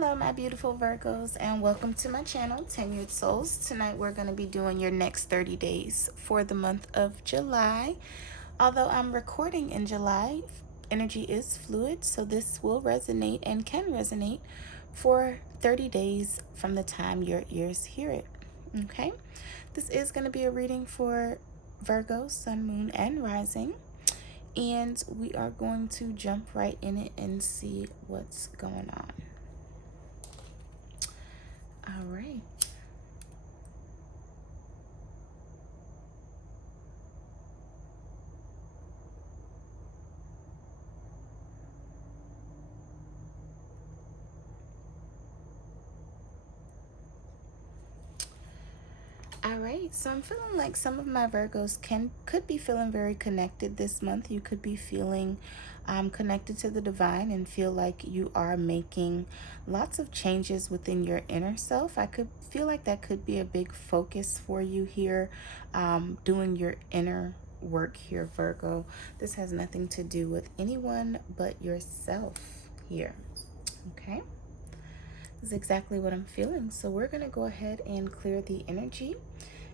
Hello my beautiful Virgos, and welcome to my channel, Tenured Souls. Tonight we're going to be doing your next 30 days for the month of July. Although I'm recording in July, energy is fluid, so this will resonate and can resonate for 30 days from the time your ears hear it. Okay, this is going to be a reading for Virgo, Sun, Moon, and Rising. And we are going to jump right in it and see what's going on. All right. All right, so I'm feeling like some of my Virgos could be feeling very connected this month. You could be feeling connected to the divine and feel like you are making lots of changes within your inner self. I could feel like that could be a big focus for you here, doing your inner work here, Virgo. This has nothing to do with anyone but yourself here, okay? Is exactly what I'm feeling. So we're going to go ahead and clear the energy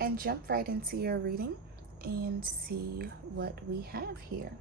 and jump right into your reading and see what we have here.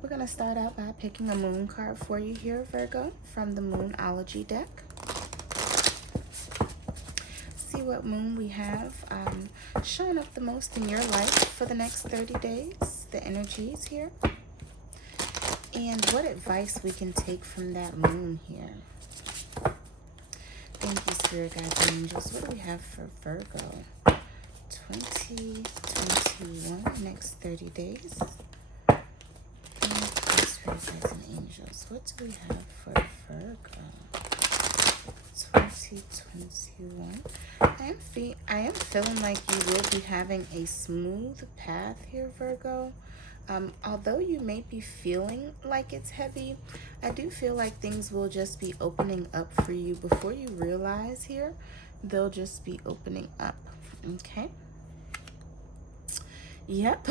We're going to start out by picking a moon card for you here, Virgo, from the Moonology deck. See what moon we have showing up the most in your life for the next 30 days, the energies here, and what advice we can take from that moon here. Thank you, Spirit Guides and Angels. What do we have for Virgo? 2021, next 30 days. Thank you, Spirit Guides and Angels. What do we have for Virgo? 2021. I am feeling like you will be having a smooth path here, Virgo. Although you may be feeling like it's heavy, I do feel like things will just be opening up for you before you realize here. They'll just be opening up. Okay. Yep.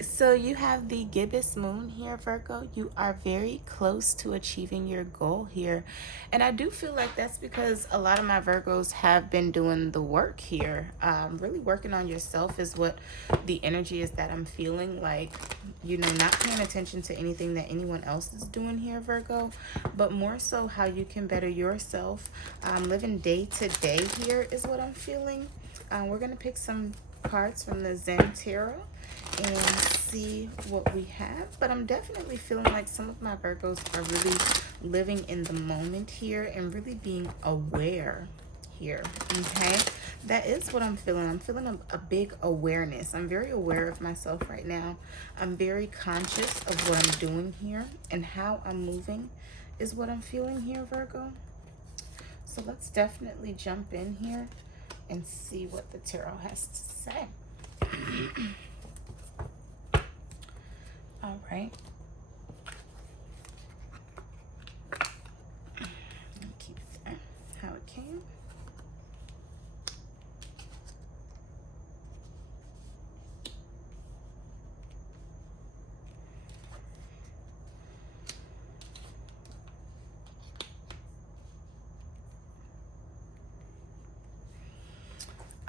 So you have the gibbous moon here, Virgo. You are very close to achieving your goal here. And I do feel like that's because a lot of my Virgos have been doing the work here. Really working on yourself is what the energy is that I'm feeling, like, you know, not paying attention to anything that anyone else is doing here, Virgo, but more so how you can better yourself. Living day to day here is what I'm feeling. We're going to pick some cards from the Zen Tarot and see what we have, but I'm definitely feeling like some of my Virgos are really living in the moment here and really being aware here. Okay, that is what I'm feeling. I'm feeling a big awareness. I'm very aware of myself right now. I'm very conscious of what I'm doing here and how I'm moving is what I'm feeling here, Virgo. So let's definitely jump in here and see what the tarot has to say. All right. Keep it there, how it came.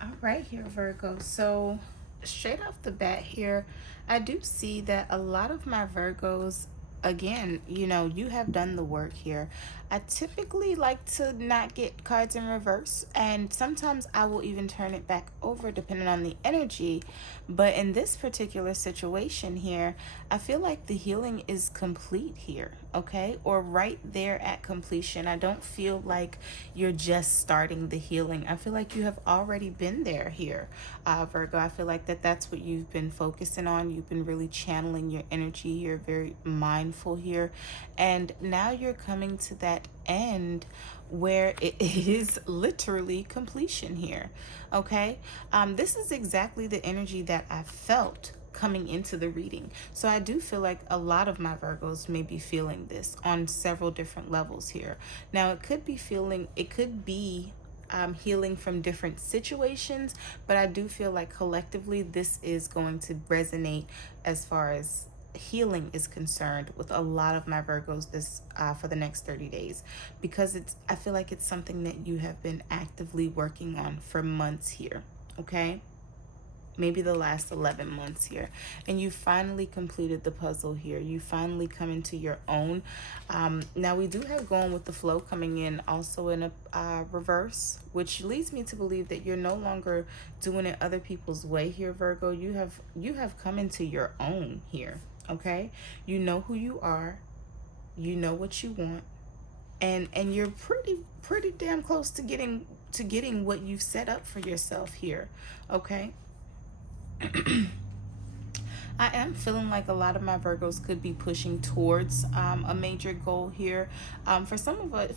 All right here, Virgo. So straight off the bat here, I do see that a lot of my Virgos, again, you know, you have done the work here. I typically like to not get cards in reverse, and sometimes I will even turn it back over depending on the energy. But in this particular situation here, I feel like the healing is complete here, okay? Or right there at completion. I don't feel like you're just starting the healing. I feel like you have already been there here, Virgo. I feel like that's what you've been focusing on. You've been really channeling your energy. You're very mindful here. And now you're coming to that end where it is literally completion here, okay? This is exactly the energy that I felt coming into the reading. So I do feel like a lot of my Virgos may be feeling this on several different levels here. Now it could be healing from different situations, but I do feel like collectively this is going to resonate as far as healing is concerned with a lot of my Virgos this for the next 30 days, because I feel like it's something that you have been actively working on for months here, okay? Maybe the last 11 months here, and you finally completed the puzzle here. You finally come into your own. Now we do have going with the flow coming in also in a reverse, which leads me to believe that you're no longer doing it other people's way here, Virgo. You have come into your own here, okay? You know who you are, you know what you want, and you're pretty damn close to getting what you've set up for yourself here, okay? I am feeling like a lot of my Virgos could be pushing towards a major goal here. For some of my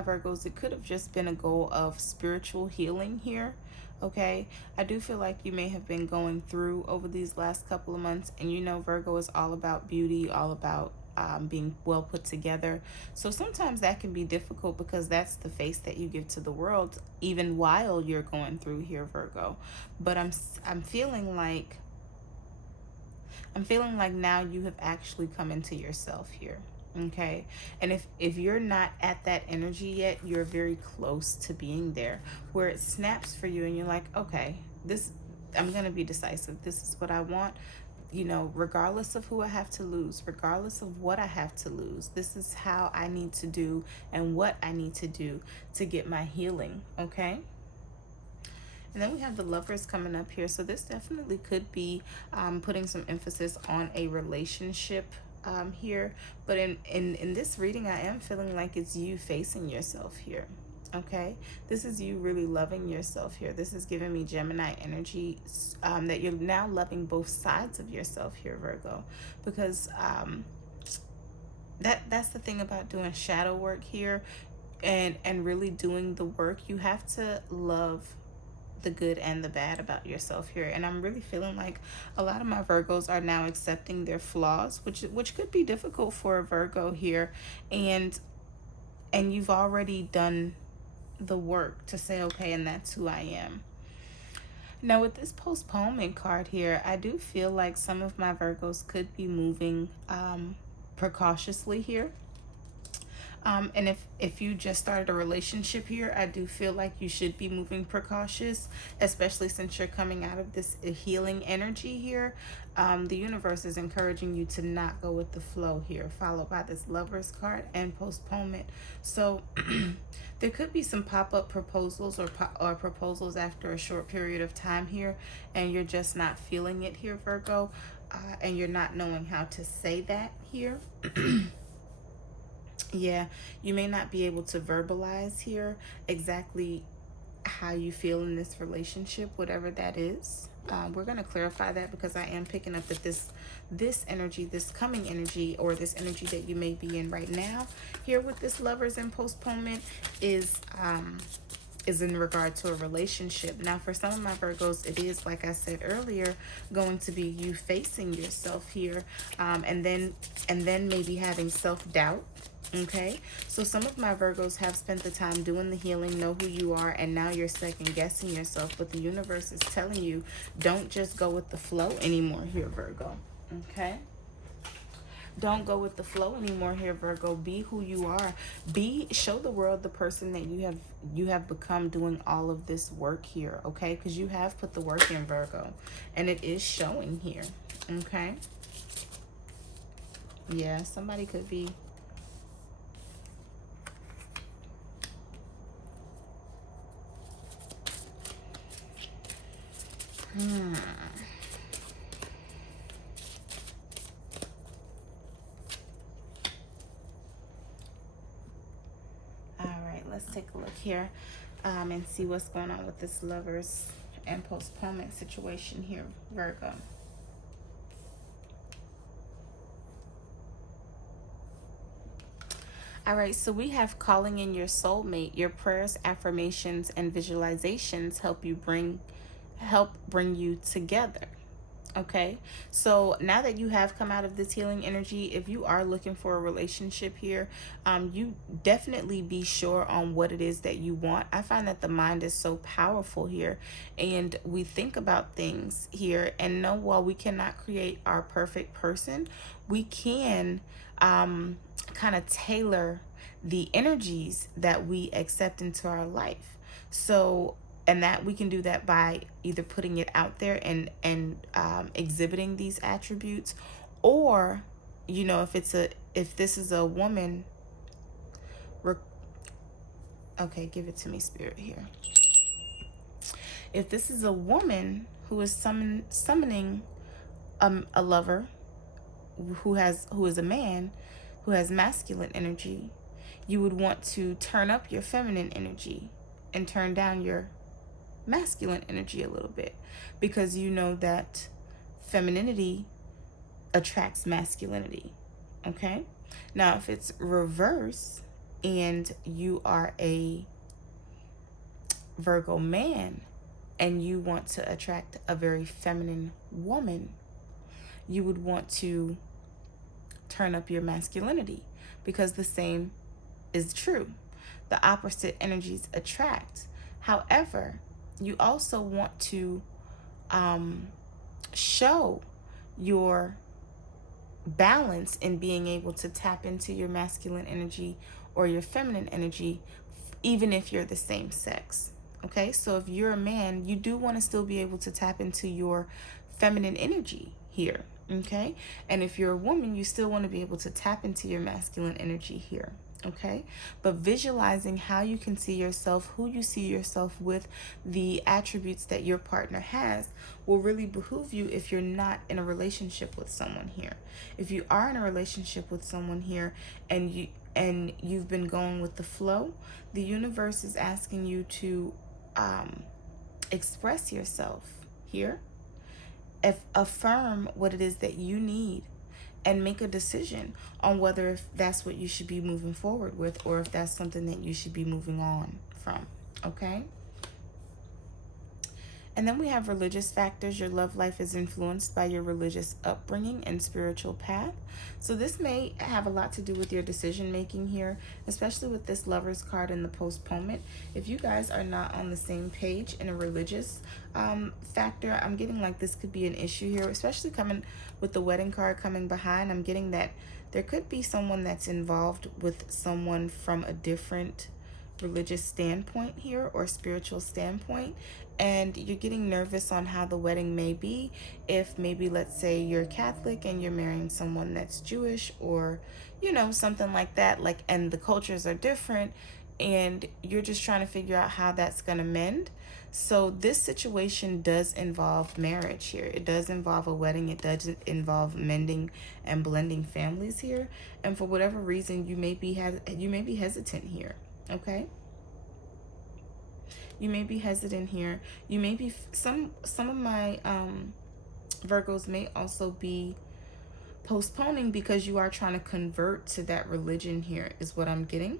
Virgos, it could have just been a goal of spiritual healing here. Okay, I do feel like you may have been going through over these last couple of months, and you know Virgo is all about beauty, all about being well put together. So sometimes that can be difficult because that's the face that you give to the world, even while you're going through here, Virgo. But I'm feeling like now you have actually come into yourself here. Okay, and if you're not at that energy yet, you're very close to being there, where it snaps for you and you're like, okay, I'm gonna be decisive. This is what I want, you know, regardless of who I have to lose, regardless of what I have to lose. This is how I need to do and what I need to do to get my healing. Okay. And then we have the Lovers coming up here. So this definitely could be putting some emphasis on a relationship here. But in this reading, I am feeling like it's you facing yourself here. Okay, this is you really loving yourself here. This is giving me Gemini energy, that you're now loving both sides of yourself here, Virgo, because that's the thing about doing shadow work here, and really doing the work. You have to love the good and the bad about yourself here, and I'm really feeling like a lot of my Virgos are now accepting their flaws, which could be difficult for a Virgo here, and you've already done the work to say, okay, and that's who I am. Now with this postponement card here, I do feel like some of my Virgos could be moving precautiously here. And if you just started a relationship here, I do feel like you should be moving precautious, especially since you're coming out of this healing energy here. The universe is encouraging you to not go with the flow here, followed by this Lovers card and postponement. So there could be some pop-up proposals or proposals after a short period of time here, and you're just not feeling it here, Virgo, and you're not knowing how to say that here. Yeah, you may not be able to verbalize here exactly how you feel in this relationship, whatever that is. We're going to clarify that, because I am picking up that this energy, this coming energy, or this energy that you may be in right now here with this Lovers and postponement is in regard to a relationship. Now for some of my Virgos, it is, like I said earlier, going to be you facing yourself here, and then maybe having self-doubt. Okay, so some of my Virgos have spent the time doing the healing, know who you are, and now you're second guessing yourself. But the universe is telling you, don't just go with the flow anymore here, Virgo. Okay, don't go with the flow anymore here, Virgo. Be who you are. Show the world the person that you have become doing all of this work here. Okay, because you have put the work in, Virgo, and it is showing here. Okay, yeah, somebody could be All right, let's take a look here and see what's going on with this Lovers and postponement situation here, Virgo. All right, so we have calling in your soulmate. Your prayers, affirmations, and visualizations help bring you together. Okay, so now that you have come out of this healing energy, if you are looking for a relationship here, you definitely be sure on what it is that you want. I find that the mind is so powerful here, and we think about things here and know while we cannot create our perfect person, we can kind of tailor the energies that we accept into our life. So, and that we can do that by either putting it out there and exhibiting these attributes, or if this is a woman, okay, give it to me, spirit here. If this is a woman who is summoning a lover who is a man who has masculine energy, you would want to turn up your feminine energy and turn down your masculine energy a little bit, because you know that femininity attracts masculinity. Okay, now if it's reverse and you are a Virgo man and you want to attract a very feminine woman, you would want to turn up your masculinity, because the same is true. The opposite energies attract. However, you also want to show your balance in being able to tap into your masculine energy or your feminine energy, even if you're the same sex. Okay, so if you're a man, you do want to still be able to tap into your feminine energy here. Okay, and if you're a woman, you still want to be able to tap into your masculine energy here. Okay, but visualizing how you can see yourself, who you see yourself with, the attributes that your partner has will really behoove you if you're not in a relationship with someone here. If you are in a relationship with someone here and you've been going with the flow, the universe is asking you to express yourself here, affirm what it is that you need, and make a decision on whether if that's what you should be moving forward with, or if that's something that you should be moving on from. Okay. And then we have religious factors. Your love life is influenced by your religious upbringing and spiritual path. So this may have a lot to do with your decision making here, especially with this Lovers card and the postponement. If you guys are not on the same page in a religious factor, I'm getting like this could be an issue here, especially coming with the wedding card coming behind. I'm getting that there could be someone that's involved with someone from a different religious standpoint here or spiritual standpoint, and you're getting nervous on how the wedding may be. If maybe, let's say, you're Catholic and you're marrying someone that's Jewish, or something like that, like, and the cultures are different and you're just trying to figure out how that's going to mend. So this situation does involve marriage here. It does involve a wedding. It does involve mending and blending families here, and for whatever reason you may be hesitant here. Okay, you may be hesitant here. You may be some of my Virgos may also be postponing because you are trying to convert to that religion here, is what I'm getting.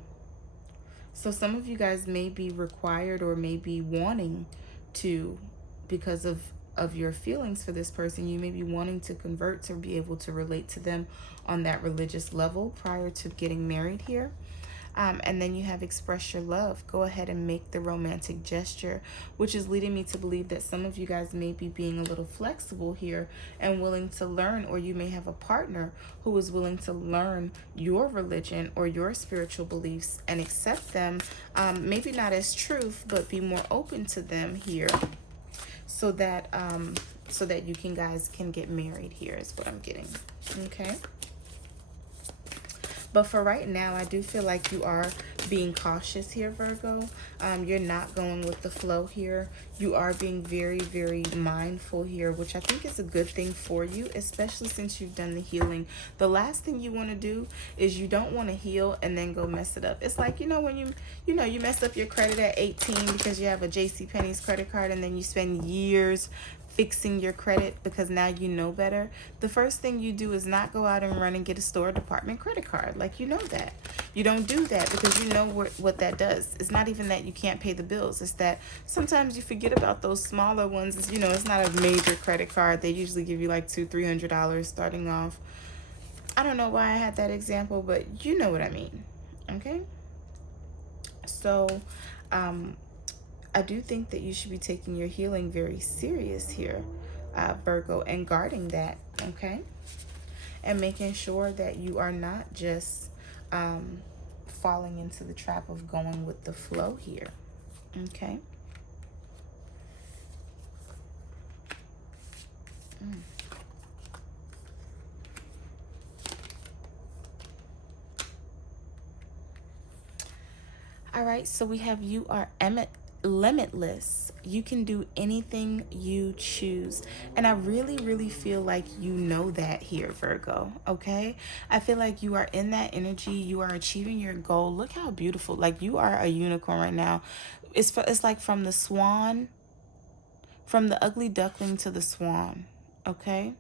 So some of you guys may be required or may be wanting to, because of your feelings for this person, you may be wanting to convert to be able to relate to them on that religious level prior to getting married here. And then you have express your love. Go ahead and make the romantic gesture, which is leading me to believe that some of you guys may be being a little flexible here and willing to learn, or you may have a partner who is willing to learn your religion or your spiritual beliefs and accept them, maybe not as truth, but be more open to them here, so that you guys can get married here, is what I'm getting. Okay. But for right now, I do feel like you are being cautious here, Virgo. You're not going with the flow here. You are being very, very mindful here, which I think is a good thing for you, especially since you've done the healing. The last thing you want to do is you don't want to heal and then go mess it up. It's like, when you mess up your credit at 18 because you have a JCPenney's credit card, and then you spend years fixing your credit because now you know better. The first thing you do is not go out and run and get a store department credit card. Like, that. You don't do that because you know what that does. It's not even that you can't pay the bills. It's that sometimes you forget about those smaller ones. It's, you know, it's not a major credit card. They usually give you like $200-300 starting off. I don't know why I had that example, but you know what I mean. Okay? So, I do think that you should be taking your healing very serious here, Virgo, and guarding that, okay? And making sure that you are not just falling into the trap of going with the flow here, okay? Mm. All right, so we have you are limitless. You can do anything you choose. And I really, really feel like you know that here, Virgo, okay? I feel like you are in that energy. You are achieving your goal. Look how beautiful. Like, you are a unicorn right now. It's like from the ugly duckling to the swan, okay?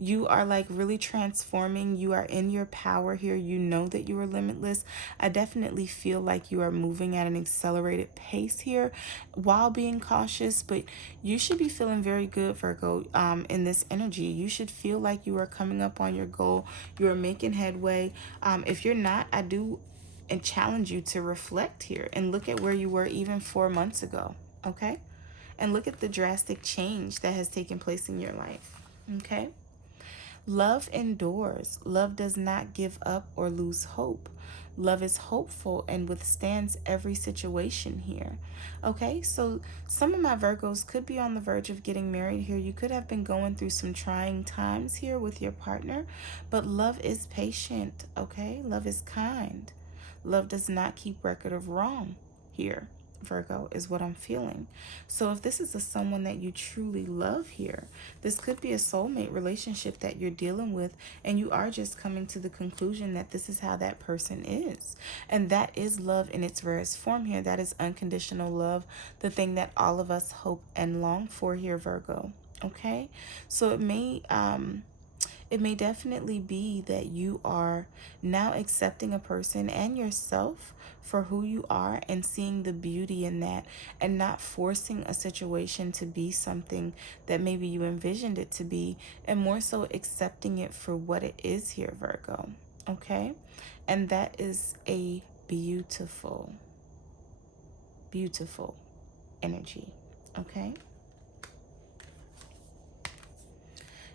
You are like really transforming. You are in your power here. You know that you are limitless. I definitely feel like you are moving at an accelerated pace here while being cautious, but you should be feeling very good, Virgo, in this energy. You should feel like you are coming up on your goal. You are making headway. If you're not, I do and challenge you to reflect here and look at where you were even 4 months ago, okay? And look at the drastic change that has taken place in your life, okay? Love endures. Love does not give up or lose hope. Love is hopeful and withstands every situation here. Okay, so some of my Virgos could be on the verge of getting married here. You could have been going through some trying times here with your partner, but love is patient, okay? Love is kind. Love does not keep record of wrong here, Virgo, is what I'm feeling. So if this is someone that you truly love here, this could be a soulmate relationship that you're dealing with, and you are just coming to the conclusion that this is how that person is. And that is love in its rarest form here. That is unconditional love, the thing that all of us hope and long for here, Virgo. Okay? So it may definitely be that you are now accepting a person and yourself for who you are and seeing the beauty in that, and not forcing a situation to be something that maybe you envisioned it to be, and more so accepting it for what it is here, Virgo. Okay? And that is a beautiful, beautiful energy. Okay?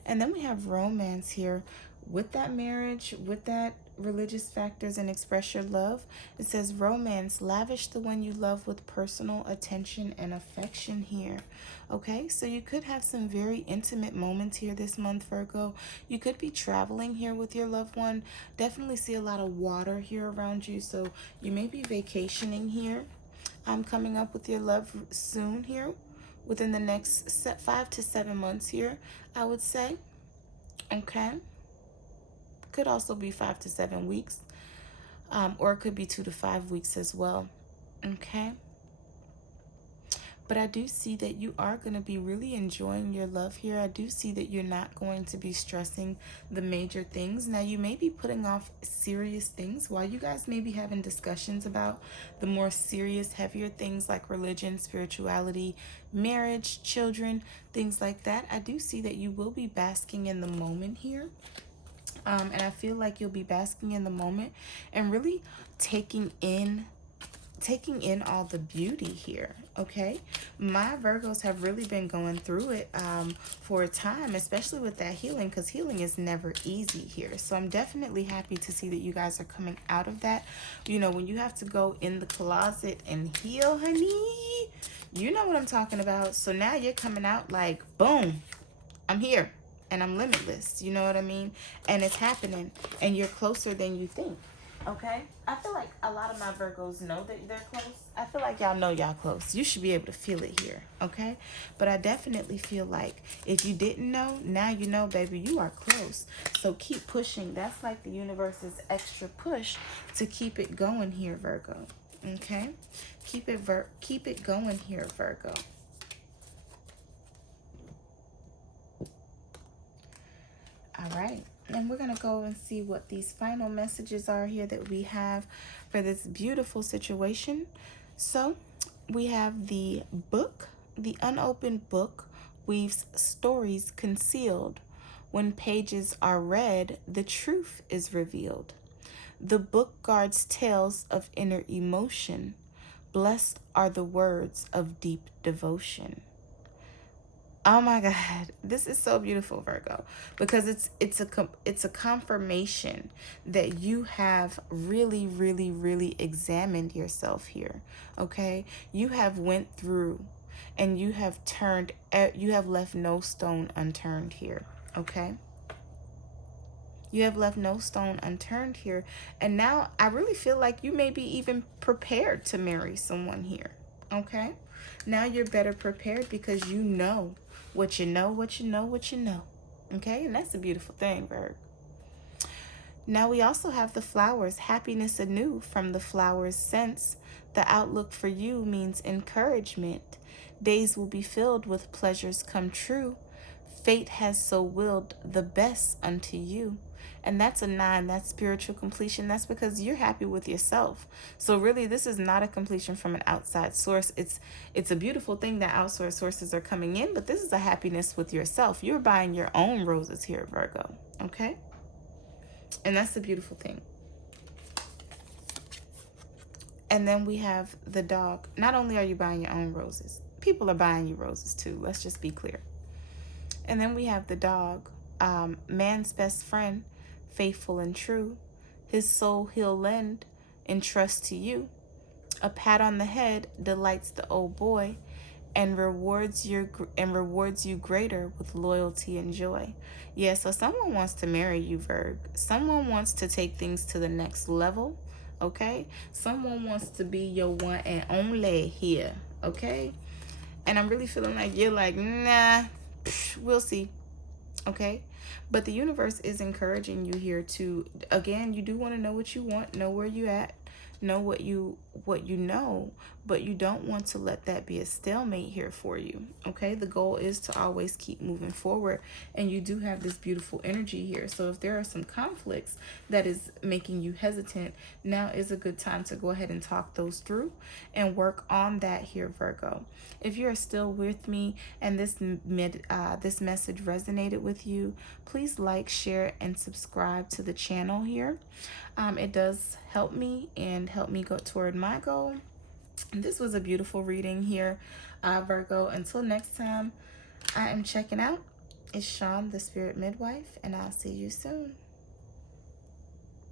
And then we have romance here. With that marriage, with that religious factors and express your love, it says romance, lavish the one you love with personal attention and affection here. Okay, so you could have some very intimate moments here this month, Virgo. You could be traveling here with your loved one. Definitely see a lot of water here around you, so you may be vacationing here. I'm coming up with your love soon here, within the next 5 to 7 months here, I would say. Okay, could also be 5 to 7 weeks, or it could be 2 to 5 weeks as well. Okay, but I do see that you are going to be really enjoying your love here. I do see that you're not going to be stressing the major things. Now, you may be putting off serious things while you guys may be having discussions about the more serious, heavier things like religion, spirituality, marriage, children, things like that. I do see that you will be basking in the moment here. And I feel like you'll be basking in the moment and really taking in all the beauty here. Okay, my Virgos have really been going through it for a time, especially with that healing, because healing is never easy here. So I'm definitely happy to see that you guys are coming out of that. You know, when you have to go in the closet and heal, honey, you know what I'm talking about. So now you're coming out like, boom, I'm here and I'm limitless. You know what I mean? And it's happening, and you're closer than you think. Okay? I feel like a lot of my Virgos know that they're close. I feel like y'all know y'all close. You should be able to feel it here. Okay? But I definitely feel like if you didn't know, now you know, baby, you are close. So keep pushing. That's like the universe's extra push to keep it going here, Virgo. Okay? Keep it going here, Virgo. All right. And we're going to go and see what these final messages are here that we have for this beautiful situation. So we have the book. The unopened book weaves stories concealed. When pages are read, the truth is revealed. The book guards tales of inner emotion. Blessed are the words of deep devotion. Oh my God, this is so beautiful, Virgo, because it's a confirmation that you have really examined yourself here. Okay, you have went through, and you have left no stone unturned here. Okay, you have left no stone unturned here, and now I really feel like you may be even prepared to marry someone here. Okay, now you're better prepared because you know what you know, what you know, what you know. Okay, and that's a beautiful thing, Virg. Now we also have the flowers, happiness anew from the flowers' scents. The outlook for you means encouragement. Days will be filled with pleasures come true. Fate has so willed the best unto you. And that's a 9, that's spiritual completion. That's because you're happy with yourself. So really, this is not a completion from an outside source. It's a beautiful thing that outside sources are coming in, but this is a happiness with yourself. You're buying your own roses here, Virgo. Okay? And that's the beautiful thing. And then we have the dog. Not only are you buying your own roses, people are buying you roses too. Let's just be clear. And then we have the dog, man's best friend, faithful and true. His soul he'll lend in trust to you. A pat on the head delights the old boy, and rewards you greater with loyalty and joy. Yeah, so someone wants to marry you, Virg. Someone wants to take things to the next level. Okay, someone wants to be your one and only here. Okay, and I'm really feeling like you're like, nah, we'll see. Okay, but the universe is encouraging you here to, again, you do want to know what you want, know where you at, know what you know, but you don't want to let that be a stalemate here for you. Okay, the goal is to always keep moving forward, and you do have this beautiful energy here. So if there are some conflicts that is making you hesitant, now is a good time to go ahead and talk those through and work on that here, Virgo. If you're still with me and this message resonated with you, please like, share, and subscribe to the channel here. It does help me and help me go toward my goal. This was a beautiful reading here, Virgo. Until next time, I am checking out. It's Sean, the Spirit Midwife, and I'll see you soon.